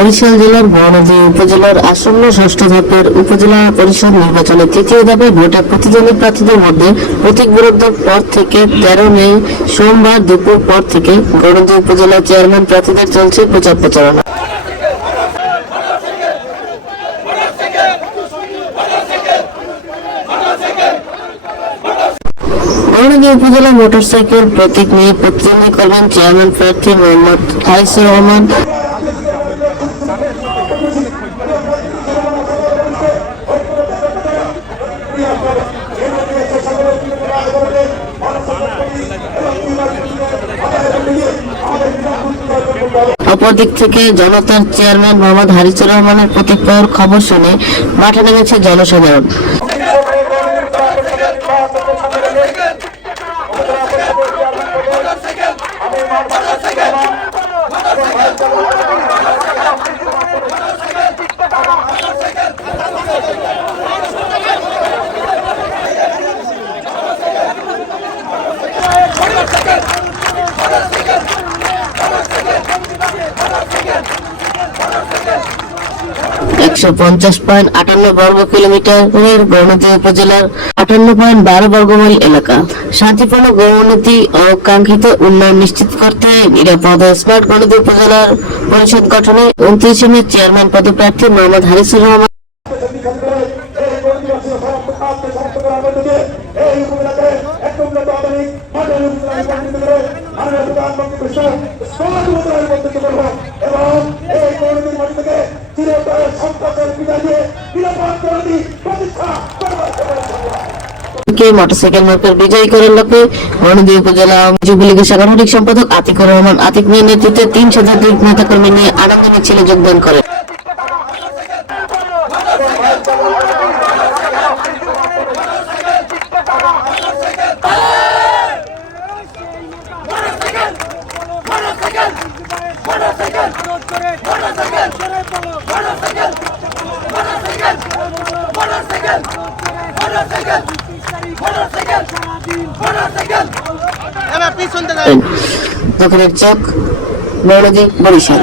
বরিশাল জেলার বড়নদী উপজেলার আসন্ন ষষ্ঠ ধাপের উপজেলা পরিষদ নির্বাচনে তৃতীয় ধাপে ভোটে প্রতিদ্বন্দ্বী প্রার্থীদের মধ্যে প্রতীক বিরোধের পর থেকে তেরো মে সোমবার দুপুর পর থেকে গণদী উপজেলা চেয়ারম্যান প্রার্থীদের চলছে প্রচার প্রচারণা। উপজেলা মোটরসাইকেল প্রতীক নিয়ে প্রতিদ্বন্দ্বী করবেন চেয়ারম্যান প্রার্থী মোহাম্মদ হাইসুর রহমান। অপরদিক থেকে জনতার চেয়ারম্যান মোহাম্মদ হারিসুর রহমানের প্রতীক পাওয়ার খবর শুনে মাঠে নেমেছে জনসাধারণ। পঞ্চাশ পয়েন্ট আটান্ন বর্গ উপজেলার আটান্ন পয়েন্ট বারো এলাকা। শান্তিপূর্ণ কাঙ্ক্ষিত উন্নয়ন নিশ্চিত করতে নিরাপদ স্মার্ট গণদী উপজেলার পরিষদ গঠনে উনত্রিশে মে চেয়ারম্যান পদপ্রার্থী মোহাম্মদ হারিসুর রহমান উপজেলাকে মোটরসাইকেল মার্কেট বিজয়ী করার লক্ষ্যে গণদী উপজেলা যুবলীগের সাংগঠনিক সম্পাদক আতিকুর রহমান। আতিক নিয়ে নেতৃত্বে তিন শতাধিক নেতাকর্মী নিয়ে আনন্দ মিছিলে যোগদান করেন। দক্ষিণের চক মৌলদী বরিশাল।